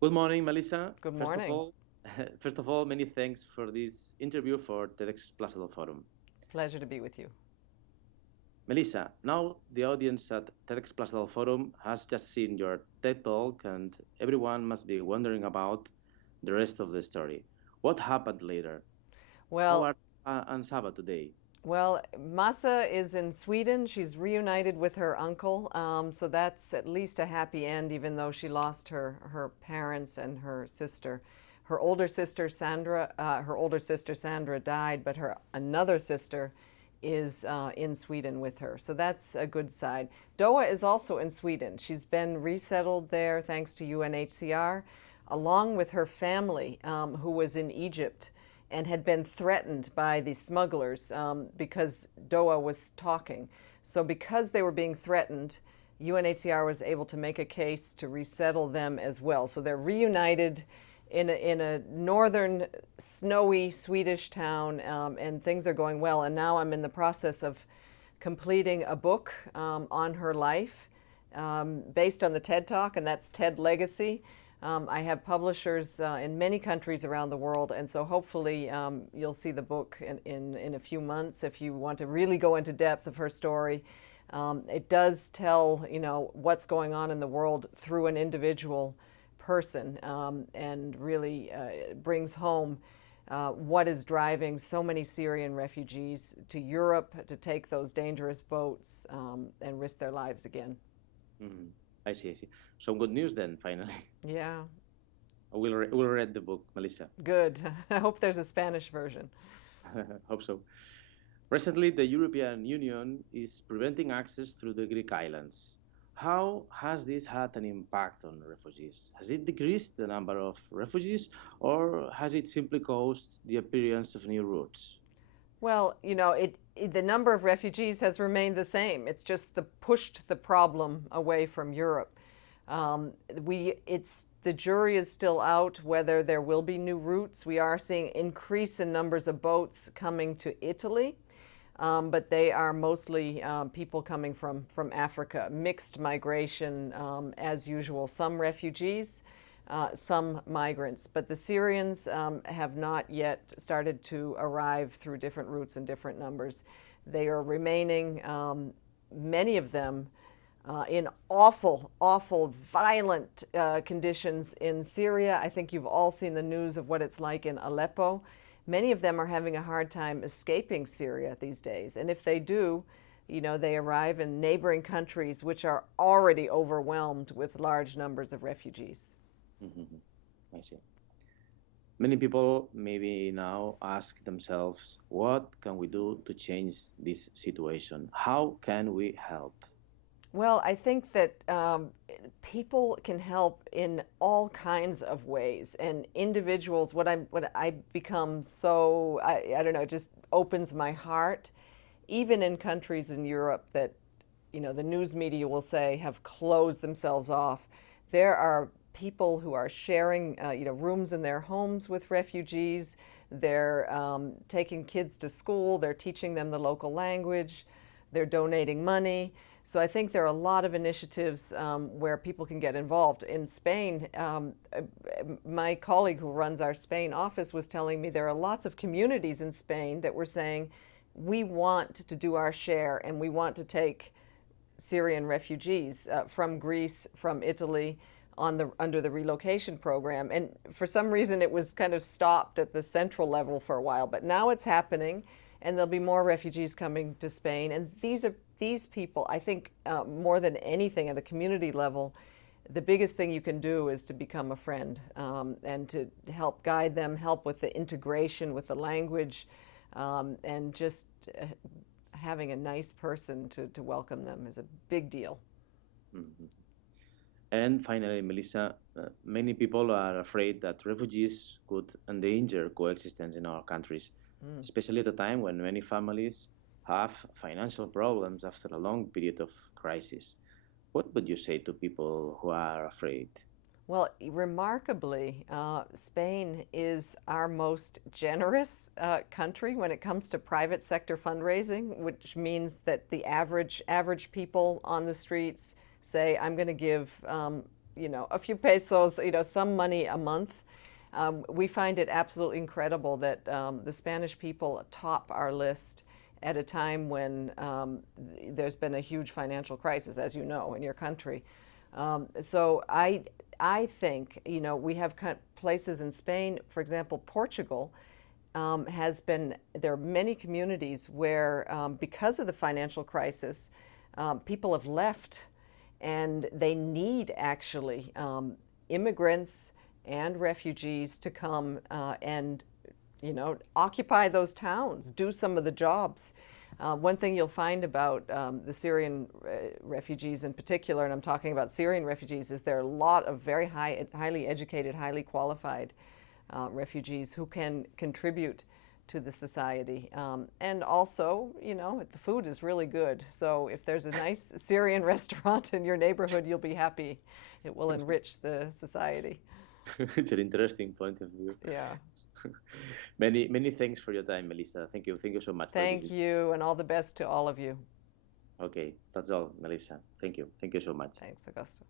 Good morning, Melissa. Good First of morning. all, first of all, many thanks for this interview for TEDxPlaçadelFòrum. Pleasure to be with you. Melissa, now the audience at TEDxPlaçadelFòrum has just seen your TED Talk, and everyone must be wondering about the rest of the story. What happened later? How Well, are and Saba today? well, Masa is in Sweden. She's reunited with her uncle, so that's at least a happy end, even though she lost her parents and her sister. Her older sister Sandra died, but her another sister is in Sweden with her. So that's a good side. Doa is also in Sweden. She's been resettled there thanks to UNHCR, along with her family, who was in Egypt and had been threatened by the smugglers because Doa was talking. So, because they were being threatened, UNHCR was able to make a case to resettle them as well. So, they're reunited in a northern, snowy Swedish town, and things are going well. And now I'm in the process of completing a book on her life based on the TED Talk, and that's TED Legacy. I have publishers in many countries around the world, and so hopefully you'll see the book in a few months if you want to really go into depth of her story. It does tell, what's going on in the world through an individual person, and really brings home what is driving so many Syrian refugees to Europe to take those dangerous boats and risk their lives again. Mhm. I see. Some good news then, finally. Yeah, We'll read the book, Melissa. good. I hope there's a Spanish version. Hope so. Recently, the European Union is preventing access through the Greek islands. How has this had an impact on refugees? Has it decreased the number of refugees, or has it simply caused the appearance of new routes? Well, the number of refugees has remained the same. It's just pushed the problem away from Europe. The jury is still out whether there will be new routes. We are seeing increase in numbers of boats coming to Italy, but they are mostly people coming from Africa, mixed migration as usual. Some refugees, some migrants, but the Syrians have not yet started to arrive through different routes and different numbers. They are remaining, many of them, in awful, awful, violent conditions in Syria. I think you've all seen the news of what it's like in Aleppo. Many of them are having a hard time escaping Syria these days. And if they do, they arrive in neighboring countries which are already overwhelmed with large numbers of refugees. Mhm. I see. Many people maybe now ask themselves, what can we do to change this situation? How can we help? Well, I think that people can help in all kinds of ways, and individuals. What I become so I don't know, it just opens my heart. Even in countries in Europe that the news media will say have closed themselves off, there are people who are sharing rooms in their homes with refugees. They're taking kids to school. They're teaching them the local language. They're donating money. So I think there are a lot of initiatives where people can get involved. In Spain, my colleague who runs our Spain office was telling me there are lots of communities in Spain that were saying, we want to do our share and we want to take Syrian refugees from Greece, from Italy, under the relocation program. And for some reason, it was kind of stopped at the central level for a while. But now it's happening, and there'll be more refugees coming to Spain. And these people, I think, more than anything at a community level, the biggest thing you can do is to become a friend, and to help guide them, help with the integration with the language, and just having a nice person to welcome them is a big deal. Mhm. And finally, Melissa, many people are afraid that refugees could endanger coexistence in our countries, Mm. especially at a time when many families have financial problems after a long period of crisis. What would you say to people who are afraid? Well, remarkably, Spain is our most generous country when it comes to private sector fundraising, which means that the average people on the streets say, "I'm going to give a few pesos, some money a month. We find it absolutely incredible that the Spanish people top our list at a time when there's been a huge financial crisis, as you know, in your country. So I think, we have places in Spain, for example, Portugal, there are many communities where, because of the financial crisis, people have left, and they need actually immigrants and refugees to come and occupy those towns, do some of the jobs. One thing you'll find about the Syrian refugees in particular, and I'm talking about Syrian refugees, is there are a lot of very highly educated, highly qualified refugees who can contribute to the society. And also, the food is really good. So if there's a nice Syrian restaurant in your neighborhood, you'll be happy. It will enrich the society. It's an interesting point of view. Yeah. Many thanks for your time, Melissa. Thank you so much. Thank you, and all the best to all of you. Okay, that's all, Melissa. Thank you so much. Thanks, Augusto.